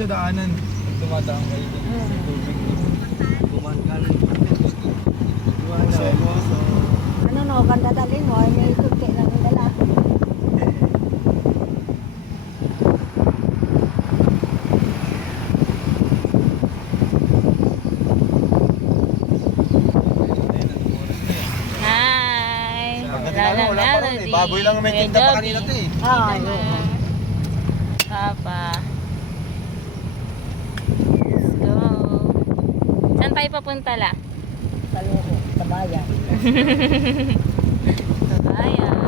sa daanan. Tumadaan kayo din sa tubig. Kumangkalan. Ano no, ganda dalhin mo, ay may tubig lang yung dala. Hi! Wala pa rin eh. Baboy lang ang may tinda pa kanina to eh. Ah, Papa. Let's go. Saan tayo papunta la? sa luho, sa bayan. Sa bayan.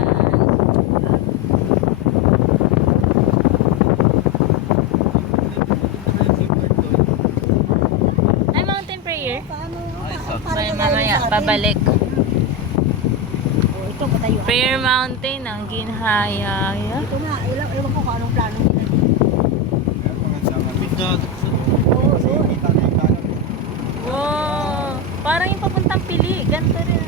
Ay, mountain prayer. Mamaya, babalik. Oh, ito patayo. Prayer Mountain ang ginhaya. Ito na, ilang ko kung anong plano nila. Oo, Wow! Parang yung papuntang Pili. Ganito rin.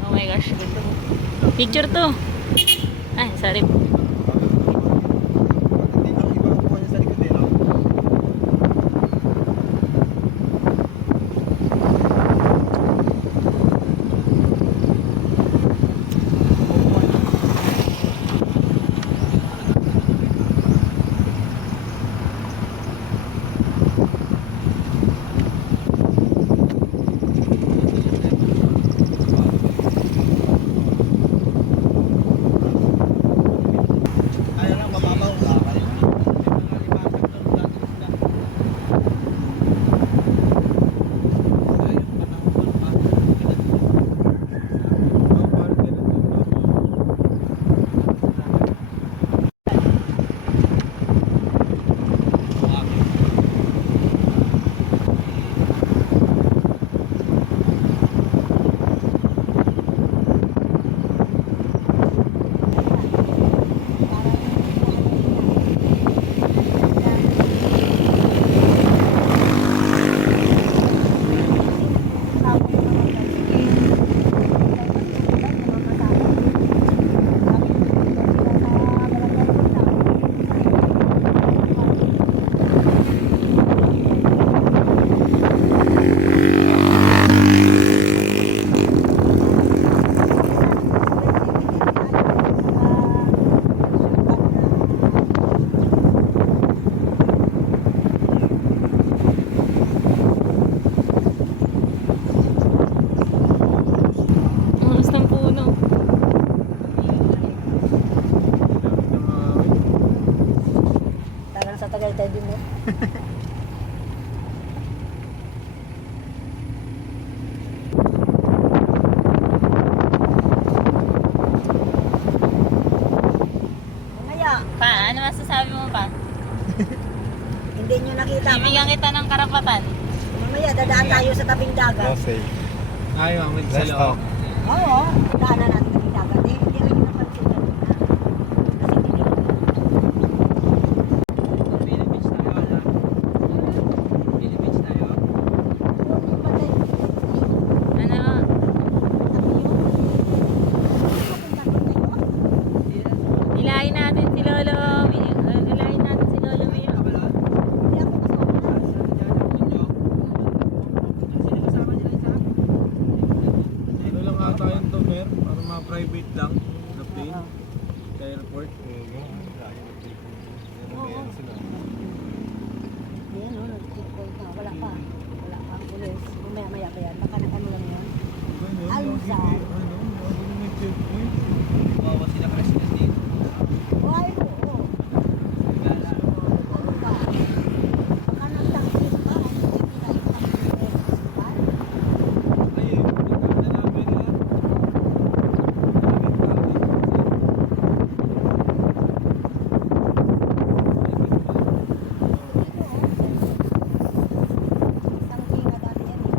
Oh my gosh. Picture to. Ay, sorry. Tagaytay din mo. Mamaya. Pa, ano masasabi mo pa? Hindi nyo nakita. Bibigyan kita ng karapatan. Mamaya dadaan tayo sa tabing dagat. Ayaw, may sa loob. Oo, daanan natin tabing dagat. Eh, hindi rin napansin na. Kasi tinigil. Ano? Ilayin natin si Lolo. Ilayin natin si Lolo Mio. Ano lang ata yung Tomer, para ma-private lang. The plane. Sa airport. Ayan o, nag-checkpoint na. Wala pa. Wala pa ang pulis. Mamaya-maya pa yan. Baka nag-ano lang yan. Almusal. Bawa sila president dito. Why? Oo. Oo ka. Baka nag-taxis pa. Hindi tayo taxis pa. Ayun, punta na namin yan. Tangki nga dati yan eh.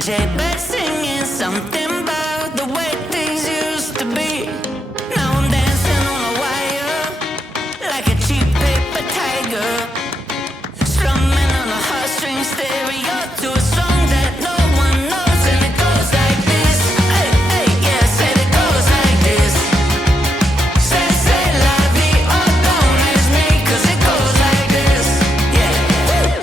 DJ, but singing something about the way things used to be. Now I'm dancing on a wire like a cheap paper tiger, strumming on a heartstring stereo to a song that no one knows, and it goes like this. Hey, hey, yeah, said it goes like this. Say la vie, oh, don't ask me, 'cause it goes like this. Yeah. Ooh.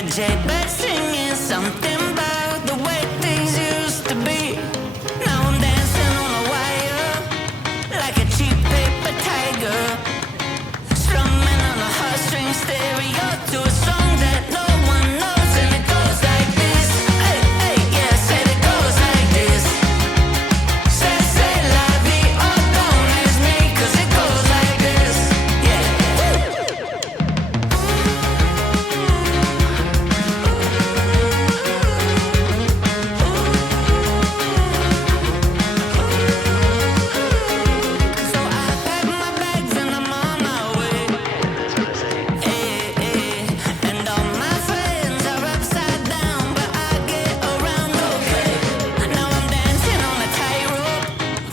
a jailbird singing something about the way things used to be. Now I'm dancing on a wire like a cheap paper tiger, strumming on a heartstring stereo to a song that no one knows, and it goes like this. Hey, hey, yeah, said it goes like this. Say la vie, oh, don't ask me, 'cause it goes like this. Yeah. So I pack my bags and I'm on my way. And all my friends are upside down, but I get around okay. Now I'm dancing on a tightrope,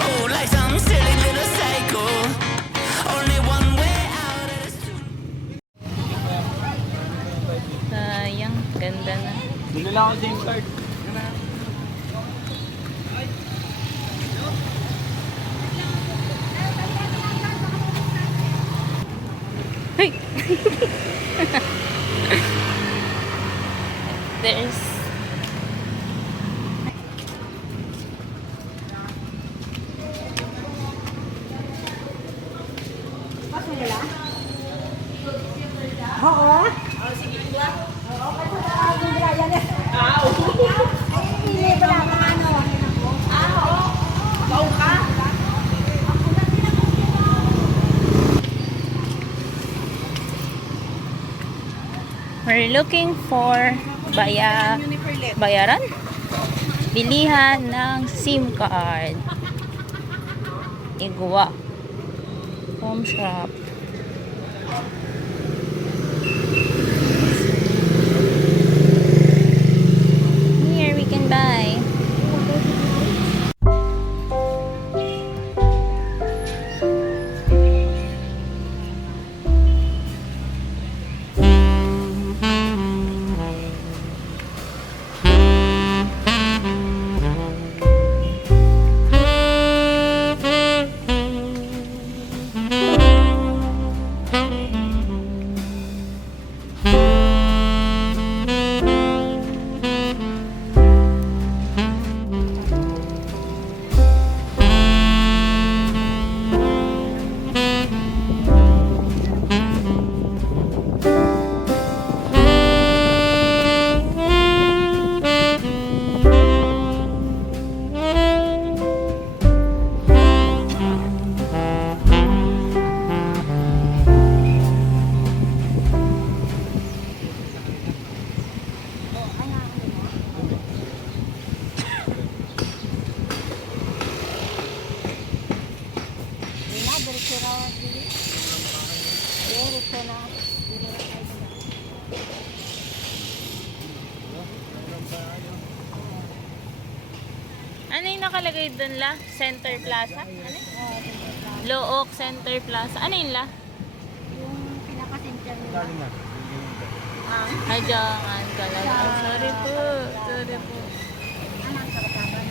oh, like some silly little psycho. Only one way out of this. Sayang, ganda na. Bili lang ako SIM card. Hey! There's... Pasok nila? Oo. Oo, sige ba? Oo, kasi kung Brian eh. Ay, hindi ba lang ang ano? Oo. Bau ka? We're looking for bayaran? Bilihan ng SIM card. Igwa. Home shop. Here we can buy. Ano yung nakalagay dun la? Center Plaza? Ano? Look Center Plaza. Ano yun la? Yung pinaka-center nila. Ay, diyan ka lang. Sorry po. Sorry po. Ano ang karataban?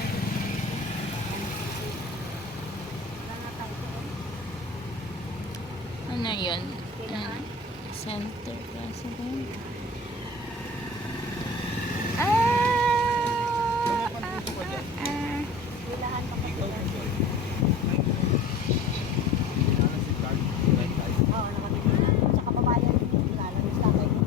Ano yun? Center Plaza ba yun? Wilahan pa kasi. Oo, nakabili. Sa kababayan, lalabas na kayo.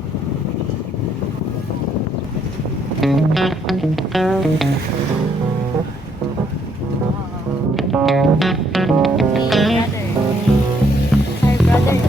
Hi, brother.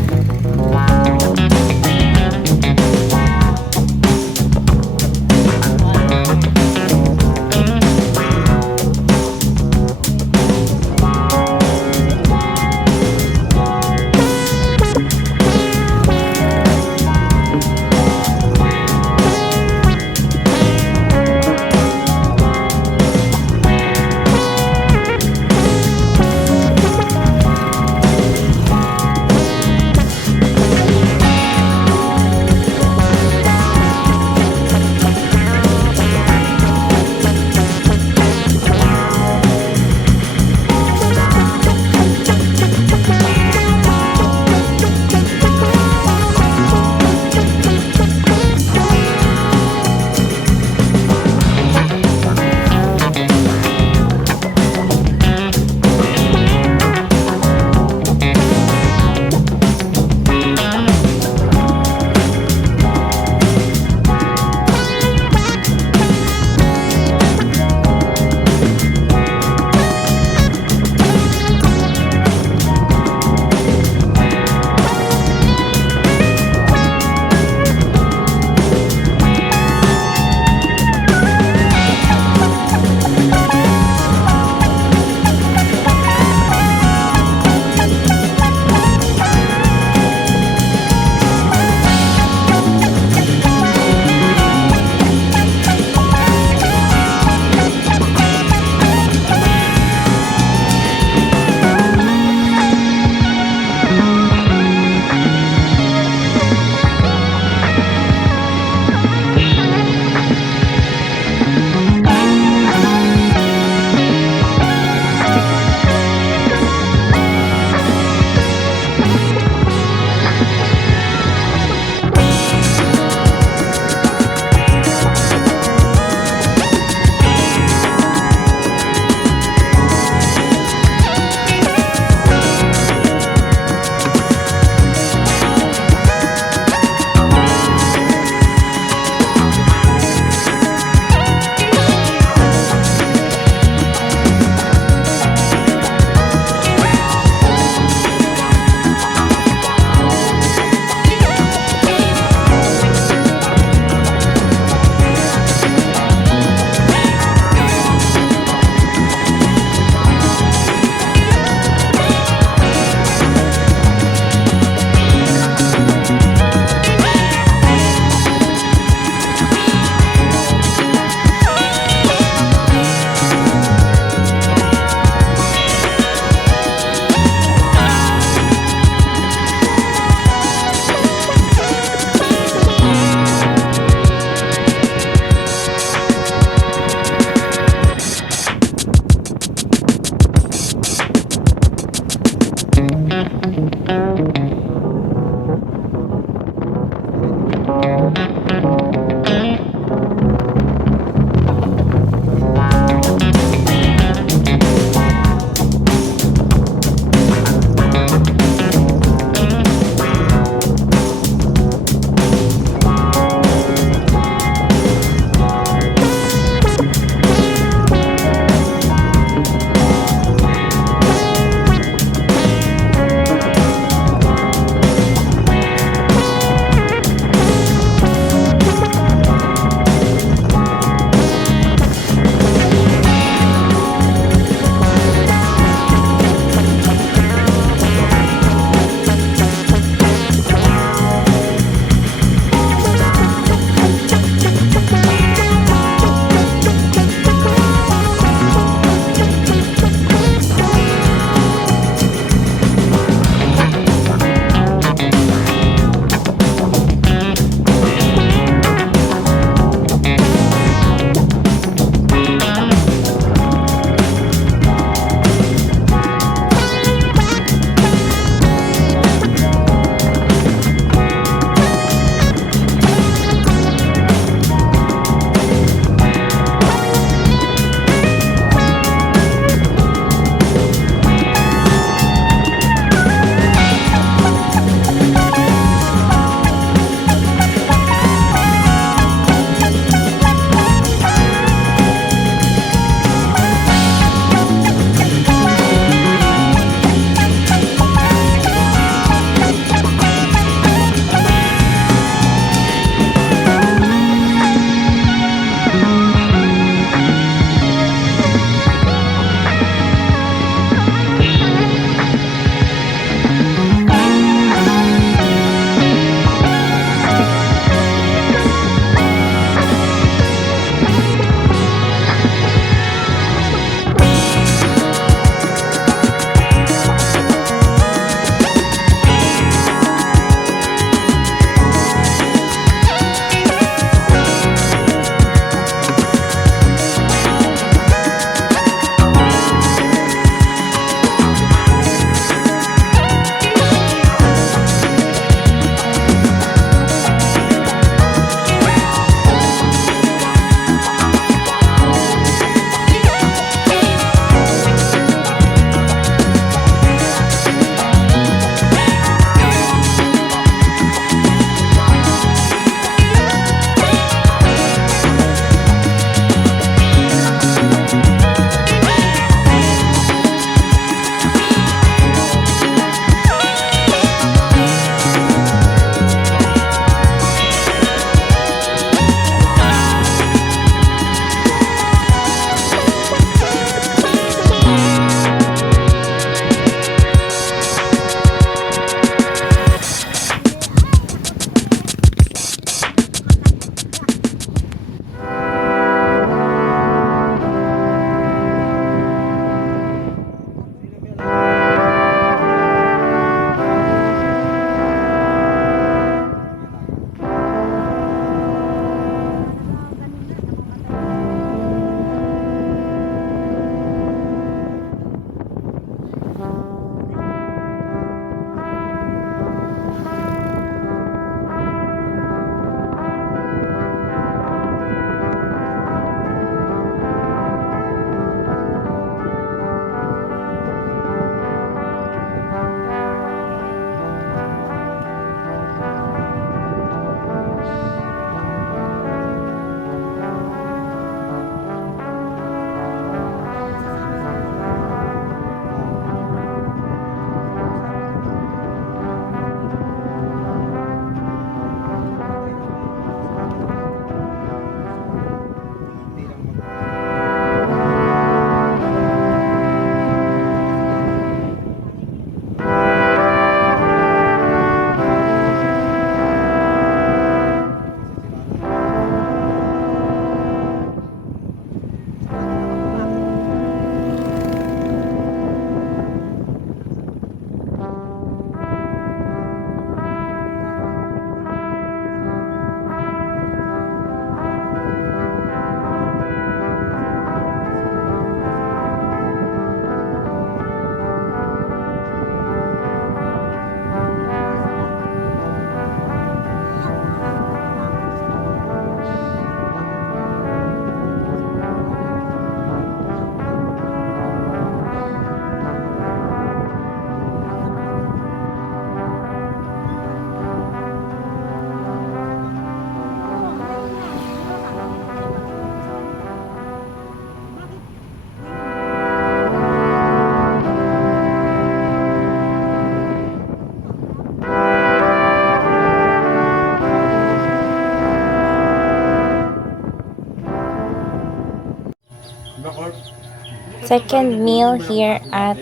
Second meal here at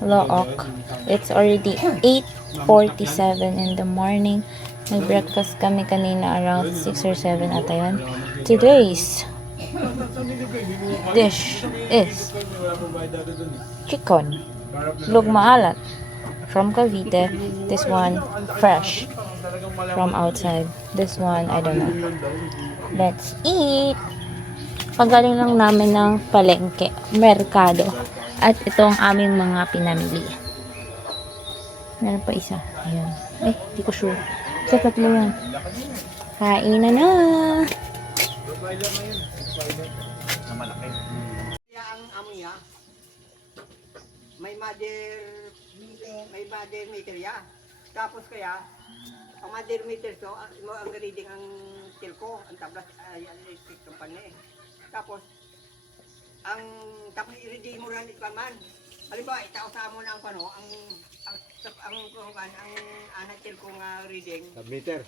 Look. It's already 8:47 in the morning. Nag-breakfast kami kanina around 6 or 7 ata yun. Today's dish is chicken. Lug maalat from Cavite. This one fresh from outside. This one, I don't know. Let's eat! Pagaling lang namin ng palengke, merkado. At ito ang aming mga pinamili. Meron pa isa. Ayan. Di ko sure. Sa tatlo yan. Kain na na! Ang amo niya, may mother meter ya. Tapos kaya, ang mother meter so, ang reading ang telco, ang tablas, ang electric company. Tapos, tapos i-reading mo rin ito man. Halimbawa, itausa mo na ang pano, ang anay telco nga reading. Submeter.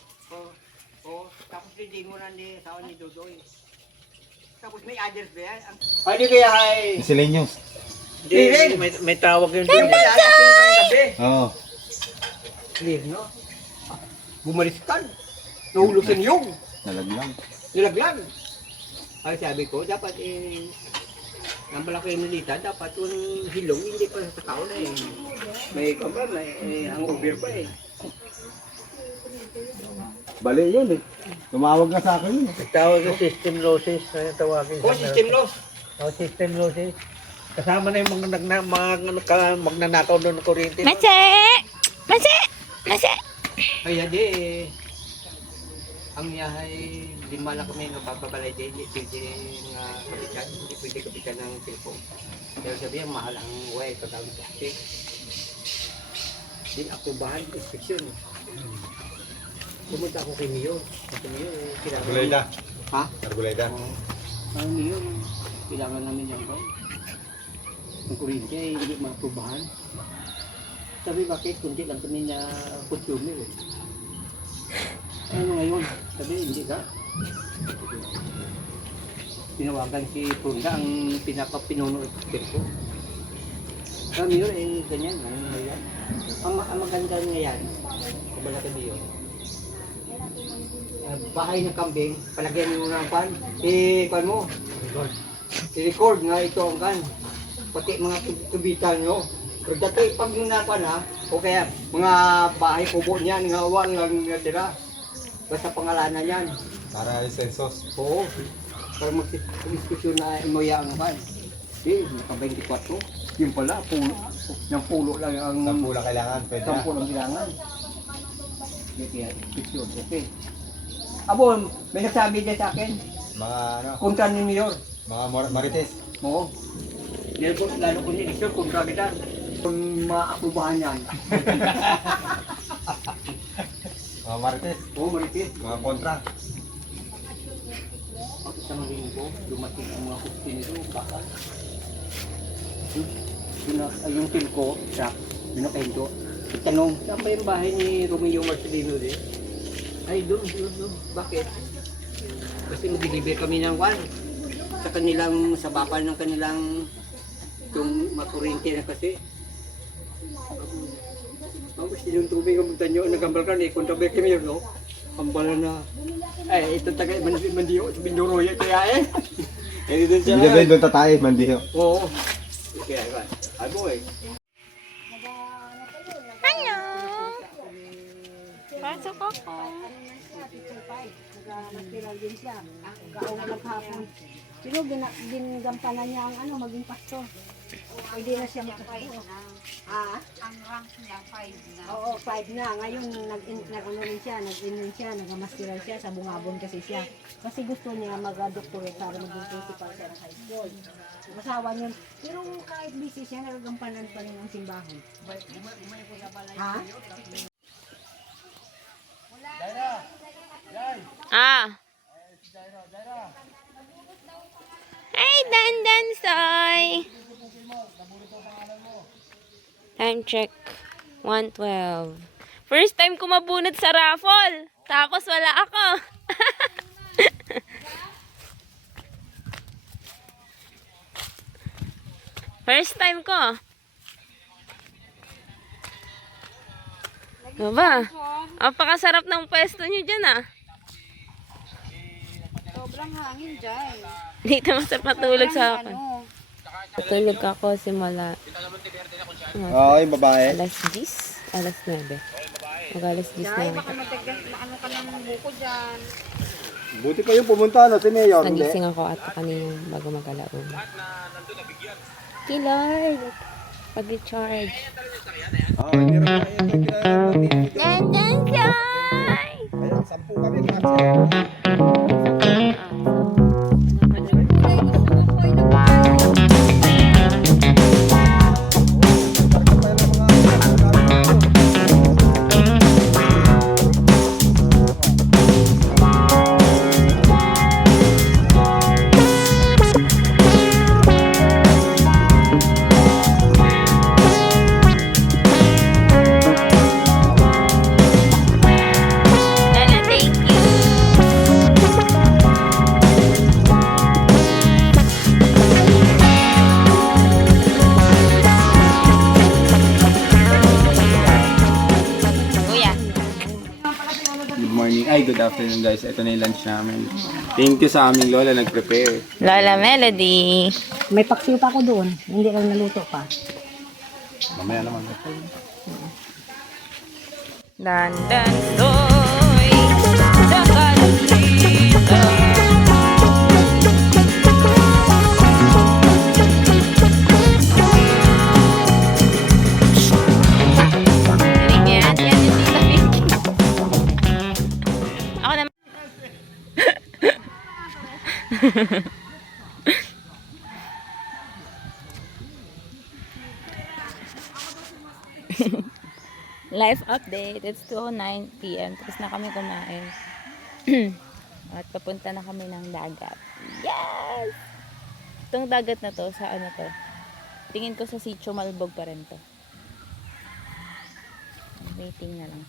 Tapos reading mo rin sa ni Dodoy. Tapos may address ba yan? Pwede kaya ay... Miscellaneous. May tawag yun. Oo. Clear, no? Bumaliskan. Nahulog sa niyong. Nilaglag. Ay sabi ko, dapat ang malaki yung nilita, dapat yung hilong, hindi pa sa tao na may kamar, may hangover pa Bali yun eh. Tumawag na sa akin yun. Tawag ng system losses na tawagin. system loss. System losses. Kasama na yung mga magnanakaw doon ng kuryente. Mase! Mase! Mase! Kaya di, ang yahay, di malak kami napapabalay di, pwede nga kapitan, hindi pwede kapitan ng telefon. Pero sabihan, mahal ang way, katawag plastic. Di ako bahan, inspeksyon. Pumunta ako kay Mio. Kay Mio, kailangan... Arboleda. Ha? Arboleda. Ang Mio, kailangan namin yung ba? Ang kuryente, hindi mapubahan. Sabi, bakit? Kundi lang kami na consumer. Ano ngayon? Sabi, hindi ka. Tinawagan si Punda, ang pinapapinuno ko. Sabi yun, ganyan. Ang maganda ngayon, kabala ka niyo. Bahay ng kambing, palagyan mo ng pan, pan mo. I-record nga ito ang kan. Pati mga tubitan nyo. Pero dati pag napan ha, o kaya mga bahay kubo niyan, nga walang natira. Basta pangalanan yan. Para census. Oo. Para mag-diskusyon na imoya ang kan. Naka-24. Yung pala, pulo lang ang... 10 lang kailangan. Pwede na. 10 lang kailangan. Kaya, diskusyon. Okay. Abo, may nagsabi din sa akin, Mga ano, kontra ni Mayor. mga marites. Oo. Lalo ko ni Mayor, kontra kita. Kung maaprubahan yan. Mga marites. Oo, Maritis. Mga kontra. Ang isang linggo, dumating ang mga kusti nito, baka. Yung team ko, truck, binakain ko. Tanong, saan ba yung bahay ni Romeo Marcelino din? Ay, doon. Bakit? Kasi mag-deliver kami ng kwan. Sa kanilang, sa bakal ng kanilang, yung makuryente na kasi. Ang gusto yung tubig ang punta nyo, nagambal ka ni, kung tabi kami yun, no? Ambala na. Ay, ito taga, mandiyo, sa Bindoroya, kaya eh doon siya. Hindi ba doon tatay, mandiho? Oo. Kaya, ay boy. Hello! Pasok ako. Nag-masteral din siya. Kauna naghapon. Pero ginagampanan niya ang maging pastor. Pwede na siya magkakaroon. Ang rank niya, 5 na. Oo, 5 na. Ngayon, nag-in siya, nag-masteral siya, sa Bungabon kasi siya. Kasi gusto niya mag-doctorate para maging principal siya ng high school. Masawa niya. Pero kahit busy siya, nagagampanan pa rin ang simbahan. Ha? Hey, Dandan Soy! Time check. 1:12. First time ko mabunot sa raffle. Tapos wala ako. First time ko. Ano ba? Apakasarap ng pwesto nyo dyan ah. Sobrang hangin dyan. Dito masarap matulog sa akin. Matulog ako simula Okay, babae. alas 10, alas 9. Mag-alas 10 na yun. Ano ka ng buko dyan. Buti pa yung pumunta, no? Si Mayor, hindi. Nagising ako at kaninang bago mag-alaon. Lord, pag-recharge. Hindi rin kaya ito pinag-natin. Gandang joy! Ayan, 10 kami, kasi. Lala, thank you! Kuya. Good morning. Ay, good afternoon guys. Ito na yung lunch namin. Thank you sa aming lola nag-prepare. Lola Melody. May paksiw pa ako doon. Hindi lang naluto pa. Mamaya naman. Dandan soy sa kalita. Galing niya yan. Yan yung tita Vicky. Ako naman. Life update. It's 2:09 p.m. Tapos na kami kumain. At papunta na kami ng dagat. Yes! Itong dagat na to, sa ano to? Tingin ko sa Sitio Malbog pa rin to. Waiting na lang.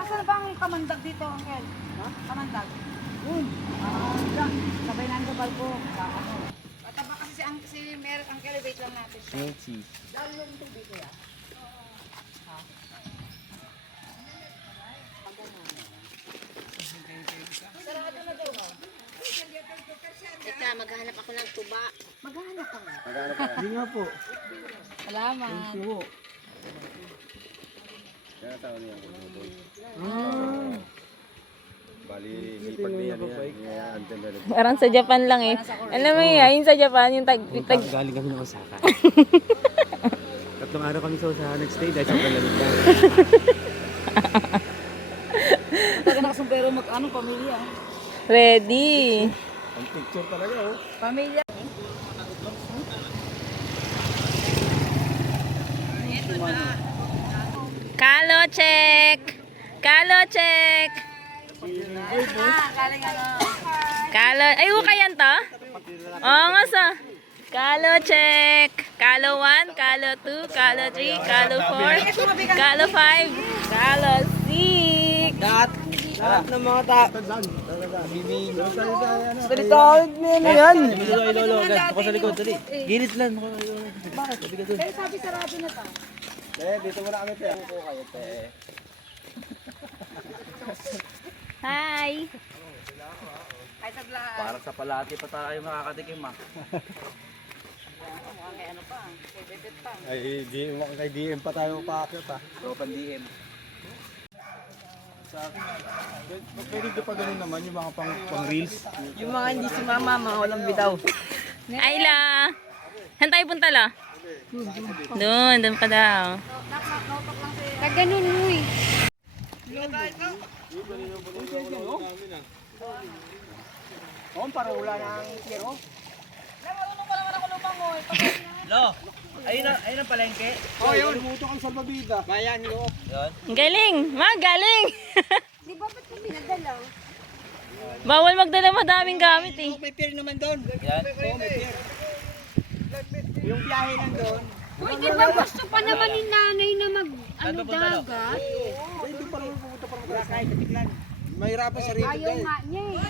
Asan ba ang kamandag dito, Uncle? Ha? Kamandag? Diyan. Sabay na ang gabal ko. Mataba kasi si Mer, Uncle, wait lang natin siya. Dahil yung tubig ko yan. Teka, maghanap ako ng tuba. Maghanap ka nga. Hindi nga po. Salamat. Kaya tao niya. Bali, lipat niya niya. Parang sa Japan lang eh. Alam mo yun sa Japan, yung tag Galing kami ng Osaka. Tatlong araw kami sa Osaka nag-stay dahil sobrang lamig lang. Taga nakasumpero mag-ano, pamilya. ready. Ang picture talaga oh. Pamilya. Kalo check! Kalo check! Galing ano. Kalo, ay ka yan to? Oo nga sa. Kalo check! Kalo 1, Kalo 2, Kalo 3, Kalo 4, Kalo 5, Kalo 6. Lahat ng mga tao. Salitawid mo na yan. Ilolo, ako sa likod, dali. Gilid lang. Bakit? Eh, sabi sarado na to. Dito muna kami te. Ako kayo te. Hi! Ay, sagla. Parang sa palati pa tayo makakatikim ah. Mukhang ano pa. Kay Bebet pa. Ay, kay DM pa tayo paakyat ah. Tropan DM. Sa akin, pwede pa ganun naman yung mga pang reels. Yung mga hindi si mama, mga walang bitaw. Ayla! Saan tayo punta la? Doon pa daw. Pag ganun mo eh. Oh, para wala nang tiro. Ayun ang palengke. Oh, yun. Lumuto kang salbabida. Bayan nyo. Ang galing! Galing! Di ba ba't kami nadala? Bawal magdala madaming gamit eh. May pier naman doon. Yan. Oh, may pier. Yung biyahe nandun. Uy, di ba gusto pa naman ni nanay na dagat? Hindi pa naman pumunta pa naman kahit katiklan. Mahirapan sa rito Ayaw nga niya eh.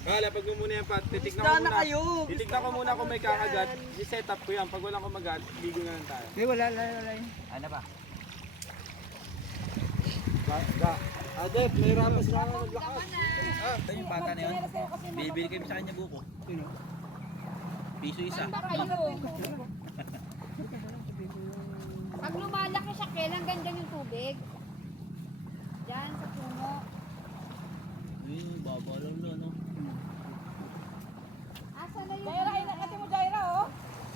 Kala, pag mo muna yan, Pat. Titignan Isda ko na muna. kayo. Titignan ko muna kung may kakagat. I-set up ko yan. Pag walang kumagat, ligo na lang tayo. Hindi, wala. Ano ba? Adep, mahirapan sila naglakas. Ito yung bata na yun. Bibili kayo sa kanya buko. Piso isa. Pag lumalaki siya, kailan ganda yung tubig? Diyan, sa puno. Baba lang no, no? Asa na yung... Jaira, ay nakati mo, Jaira, oh.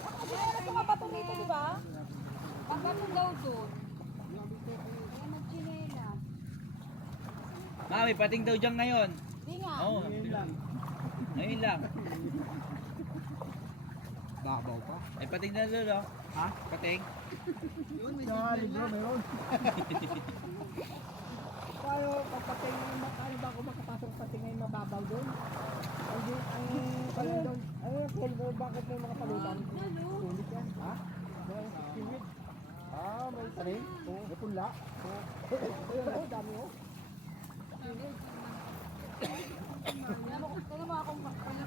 Kasi na tumapato rito, di ba? Pagkatong daw doon. Kaya mag-chinela. Mami, pating daw dyan ngayon. Di nga. Oo, ngayon lang. Babaw pa. Ay, pating na lolo. Ha? Pating? Libro, meron. Paano pagpating paano ba ako makapasok sa tingin mababaw doon? Ang doon. Bakit may mga palutan? Sulit yan. Ha? Seaweed. May tanim. May punla. Ayun, dami oh.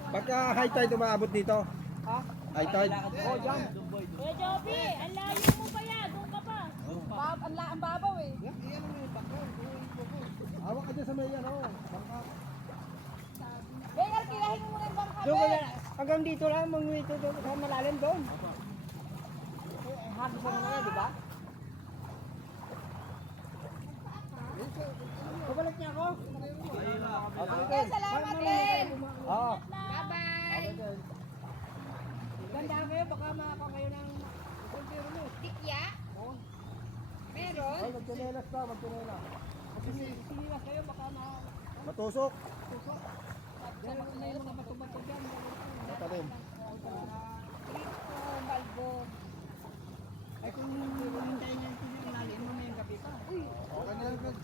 Pagka high tide umaabot dito. Ha? High tide. Oh, dyan. Kuya Joby, ang layo mo pa yan. Doon ka pa. Ang babaw eh. Hawak ka dyan sa may ano. Bangka. Bengal, kilahin mo muna yung bangka. Doon kaya, hanggang dito lang, mangwito doon sa malalim doon. Hagis mo na yan, di ba? Pabalik niya ako. Okay, salamat din. Oo. Bye-bye. Ganda kayo, baka makakaw kayo ng kumpiro mo. Tikya? Meron? Ay, magtunelas ka, magtunelas. Kasi sinilas kayo, baka Matusok. Dahil na yung mga bato-bato dyan. Matalim. Cristo, Balbo. Ay kung hintayin niya yung lalim mo na yung gabi pa. Okay na yan, Fred.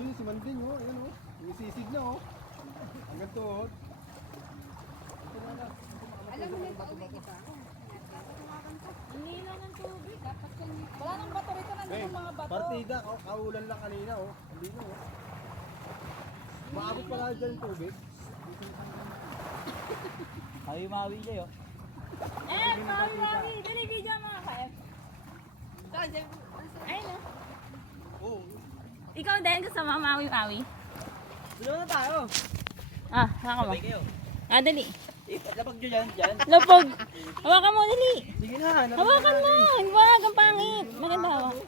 Uy, si Manding oh. Ayan oh. Yung sisig na oh. Hanggang tuhod. Alam mo na yung pauwi kita. Hindi lang ng tubig. Dapat yan. Wala nang bato rito. Nandun yung mga bato. Partida. Kaulan lang kanina oh. Hindi na oh. Maabot pala dyan yung tubig. Ay, mawi niya yun. Mami. Dali, video mga ka-F. Ayun na. Ikaw din, kasama mawi-mawi. Dito na tayo. Haka mo. Sabay kayo. Dali. Lapag nyo dyan, dyan. Lapog. Hawakan mo, dali. Sige na. Hawakan mo. Hindi ba ang pangit. Maganda hawak.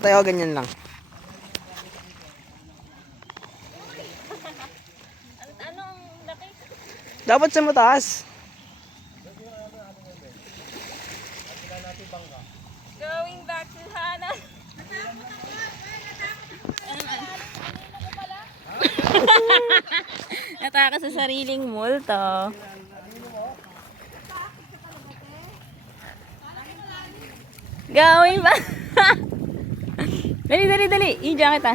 Tayo, ganyan lang. Anong laki? Dapat sa mataas. Going back to Hana. Nataka sa sariling multo. Going back. Dali. Idiyan kita.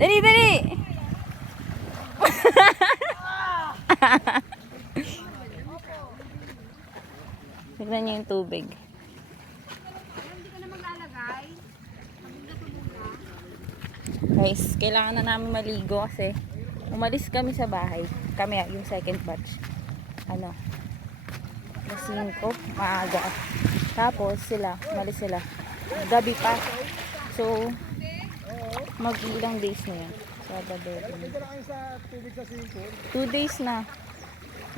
Dali. Tignan niyo yung tubig. Hindi ka na maglalagay. Guys, kailangan na namin maligo kasi umalis kami sa bahay. Kami, yung second batch. Alas 5, maaga. Tapos umalis sila. Gabi pa. So, mag-ilang days na yan. Sabado. Pwede na kayo sa tubig sa swimming pool. 2 days na.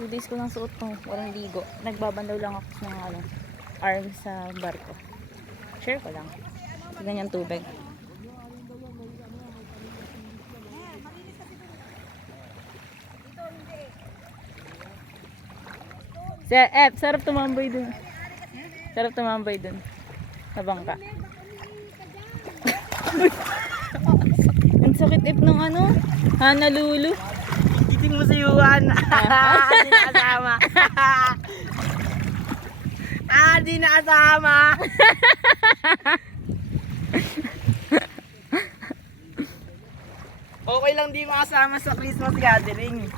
2 days ko lang suot to. Walang ligo. Nagbabandaw lang ako ng arm sa barko. Share ko lang. Sa ganyan tubig. Sarap tumambay dun. Sarap tumambay dun. Sa bangka. Ang sakit ng Honolulu. Giting mo si Juan. Di nakasama. Di nakasama. Okay lang di makasama sa Christmas gathering.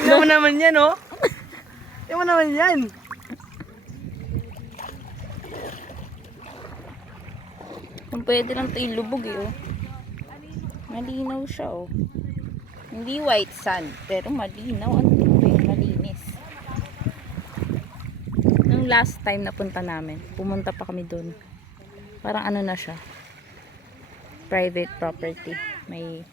Tingnan mo naman yan, oh. Tingnan mo naman yan. Kung pwede lang tayo lubog oh. Malinaw siya oh. Hindi white sand, pero malinaw ang tubig, malinis. Nung last time na punta namin, pumunta pa kami dun. Parang ano na siya. Private property. May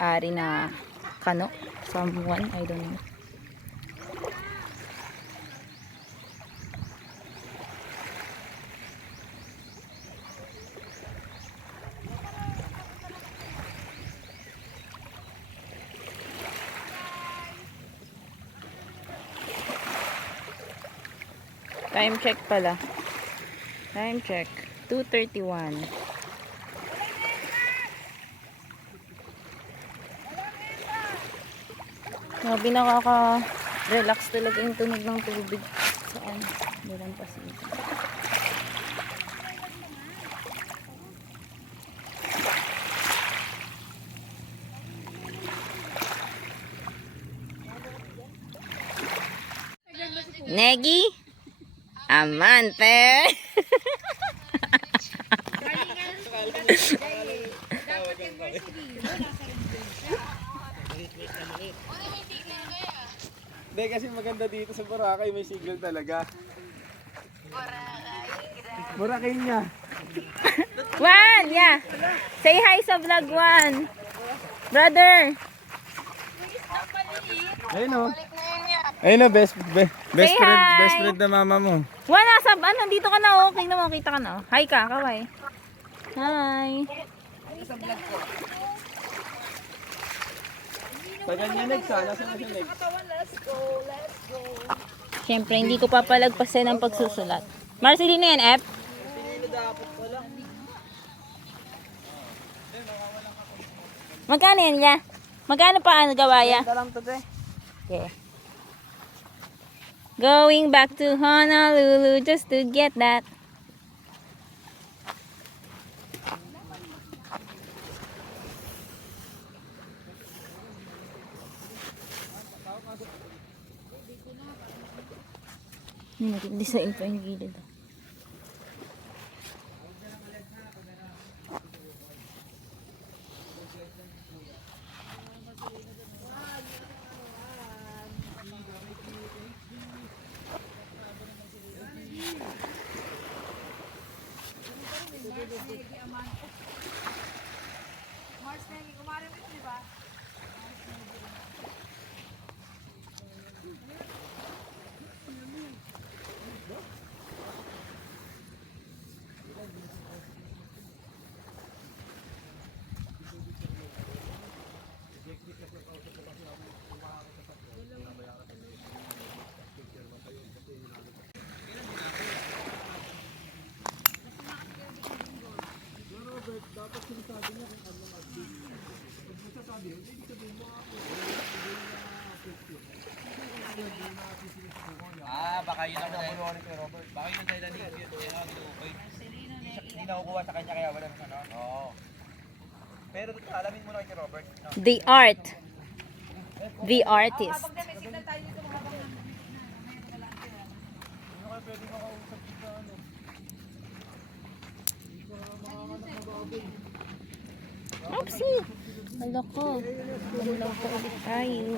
ari na kano. Someone, I don't know. Time check pala. Time check. 2:31. Grabe, nakaka-relax talaga yung tunog ng tubig saan. Dalang Pasig. Negi? Amante! Hindi, kasi maganda dito sa Boracay, may signal talaga. Boracay niya. Juan, yeah. Say hi sa vlog, Juan. Brother. Ayun o. Ayun o, best Say friend, hi. best friend na mama mo. Juan, nasa, dito ka na, okay na, makita ka na. Hi ka, kaway. Hi. Pag ganyan next ha, nasa next? Siyempre, hindi ko papalagpasin ang pagsusulat. Marcelino yan, F? Magkano yan niya? Magkano pa gawa ya? Okay. Going back to Honolulu just to get that. Design pa yung gilid. Baka yun ang nabuluhan kay Robert. Baka yun dahil ni hindi nakukuha sa kanya kaya wala na Oo. Pero alamin mo na kay Robert. No? The art. The artist. Oopsie! Hala ko. Hala ko ulit tayo.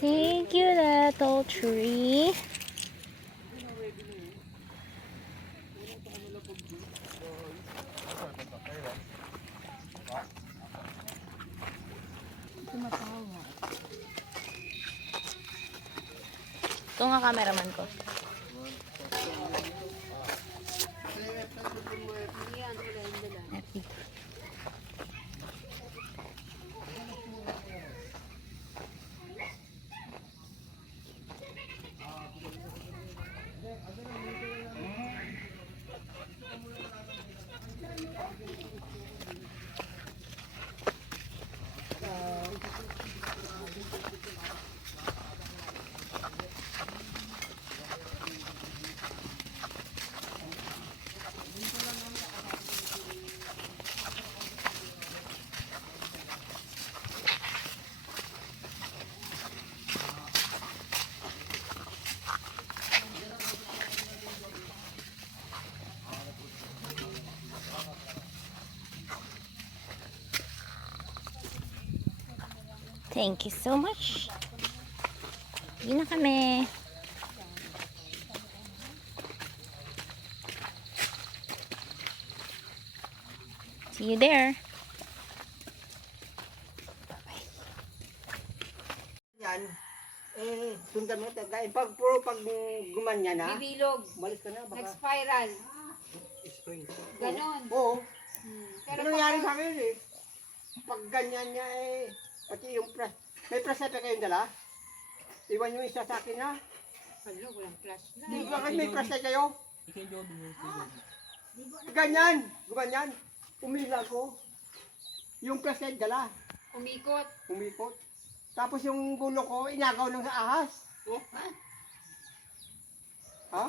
Thank you, little tree. Ito nga cameraman ko. Happy. Thank you so much. Yun na kami. See you there. Yan, sundan mo ito. Pag gumanya na, Bibilog. umalis ka na, baka Nag-spiral. spring. Ganon. Oo. Pero Ano nangyari sa akin eh? Pag ganyan niya pati yung may placenta kayong dala? Iwan yung isa sa akin ha? Ano, walang flash na. Di ba may placenta kayo? Ganyan! Gumanyan! Umila ko. Yung placenta dala. Umikot. Umikot. Tapos yung gulo ko, inagaw ng sa ahas. Oh, ha?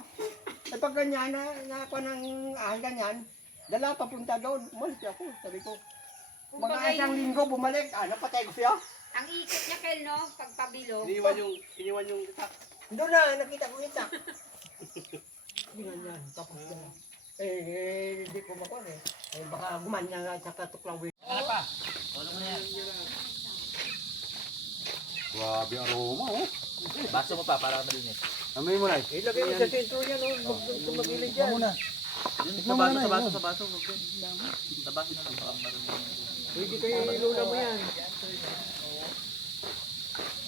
Eh pag ganyan na ako ng ahas ganyan, dala papunta doon. Umalis ako, sabi ko. Mga isang linggo bumalik, napatay ko siya. Ang ikot niya, Kel, no? Pagpabilog. Iniwan yung itak. Doon na, nakita ko itak. Ganyan, tapos na. Hindi ko makon eh. Baka gumanya nga sa katuklaw. Grabe aroma, oh. Baso mo pa para malinis. Amoy mo na. Ilagay mo sa sentro yan, magilid yan. Sa baso, sa baso, sa baso. Sa baso na lang. Baka marunong. Hindi kayo ilula mo yan.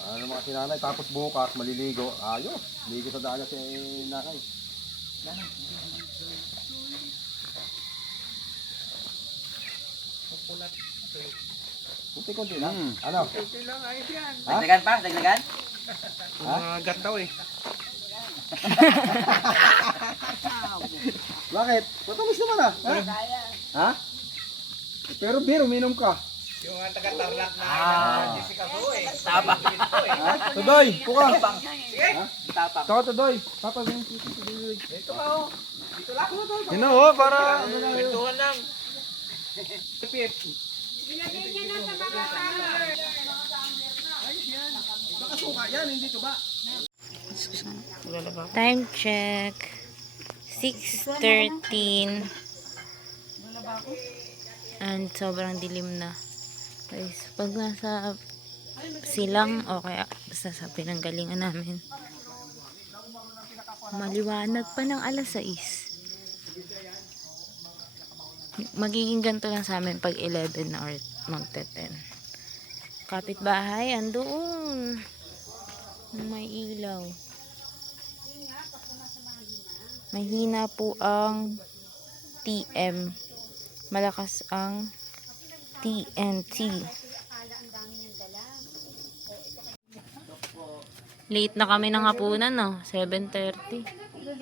Ano mga sinanay, tapos bukas maliligo. Ayos, ligo sa dagat si Nakay. Kunti-kunti lang. Ano? Kunti lang, ayos yan. Dagdagan pa, dagdagan. Magat daw eh. Bakit? Matamis naman ah. Ha? Ha? Pero beer, uminom ka. Yung taga-tarlac na Jessica Go eh. Tapa. Ha? Tudoy, puka. Tapa. Ikaw, Tudoy. Papa, ganyan. Ito ka oh. Dito lang. Yun na, oh, para... Pintuhan lang. Ilagay niya na sa mga tumbler. Baka suka yan, hindi to ba? Time check. 6:13. And sobrang dilim na. Guys, pag nasa silang o kaya basta sa pinanggalingan namin, maliwanag pa ng alas 6. Magiging ganito lang sa amin pag 11 na or magte-10. Kapitbahay, andoon. May ilaw. Mahina po ang TM. Malakas ang TNT. Late na kami ng hapunan, no? 7:30.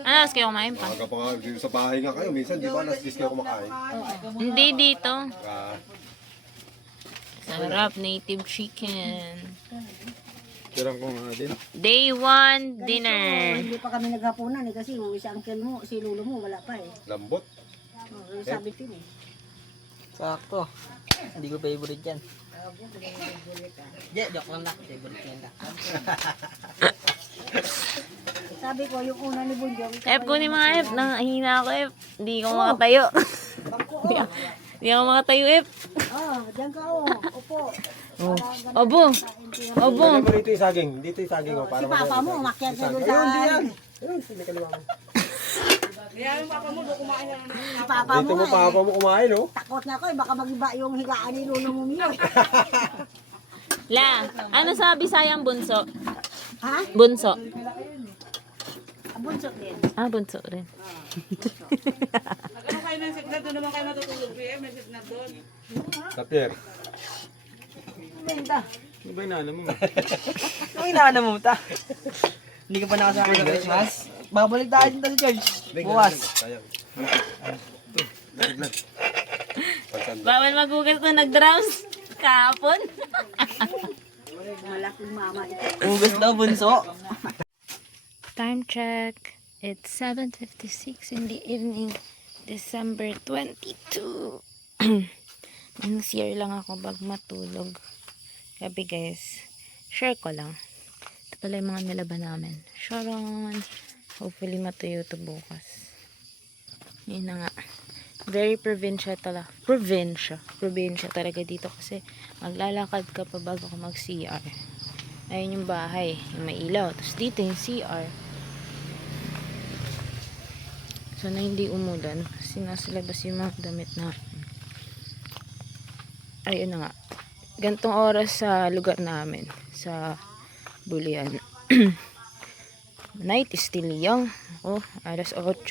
Ano, oras kayo kumain pa? Aga pa nga, dito sa bahay nga kayo. Minsan, di ba, nas-dis kayo kumakain? Hindi dito. Ah, Sarap, native chicken. Tirang ko nga din. Day 1 dinner. Hindi pa kami naghapunan eh kasi yung isa uncle mo, si lulo mo wala pa eh. lambot. Sabi ko eh. Sakto. Hindi ko favorite yan. Joke lang na. Favorite yan na. Sabi ko yung una ni Bunjong. F ko ni mga F. Nangahina ako F. Hindi ko makatayo. Bangko Hindi ako makatayo F. diyan ka oh. po. Oh. Obo. Obo. Lagyan mo rito yung saging. Dito yung saging. Oh, para Si Papa mo, umakyat na doon sa... Ayun, di yan. Ayun, hindi kaliwa mo. Si Papa mo, Dito mo papa mo kumain, oh. takot na ako eh, baka mag-iba yung higaan ni Lolo mo yun. La, ano sa Bisayang bunso? Ha? Bunso. Bunso din. Ah, bunso rin. Ano kayo ng signal? Doon naman kayo matutulog. PM, may signal doon. Kapir. Benta. Ano ba inaano mo? Ang inaana mo ta. Hindi ka pa nakasama sa Christmas? Babalik tayo dito sa church. Bukas. Sayang. Bawal magugas na nag-drums kahapon. Malaking mama ito. Ugas daw, bunso. Time check. It's 7:56 in the evening, December 22. Nang-share lang ako bag matulog. Gabi guys, share ko lang. Ito pala yung mga nilaban namin. Sharon. Hopefully matuyo to bukas. Yun na nga. Very provincial talaga. Provincia talaga dito kasi maglalakad ka pa bago ka mag-CR. Ayun yung bahay. Yung may ilaw. Tapos dito yung CR. Sana hindi umulan. Kasi nasa labas yung mga damit na. Ayun na nga. Gantong oras sa lugar namin. Sa Bulian. Night is still young. Oh, alas 8.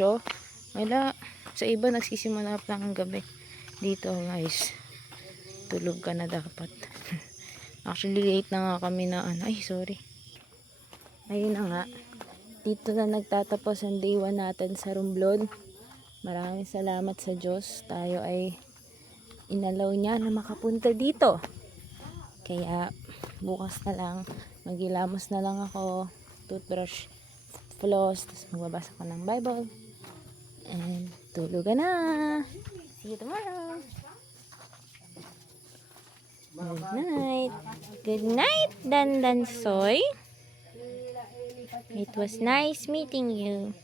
Wala. Sa iba nagsisimula pa lang ang gabi. Dito guys. Tulog ka na dapat. Actually late na nga kami na ano. Ay sorry. Ayun na nga. Dito na nagtatapos ang day 1 natin sa Romblon. Maraming salamat sa Diyos. Tayo ay inalaw niya na makapunta dito. Kaya bukas na lang maghilamos na lang ako. Toothbrush, floss, tapos magbabasa ko ng Bible. And tulugan na. See you tomorrow. Good night. Good night, Dandan Soy. It was nice meeting you.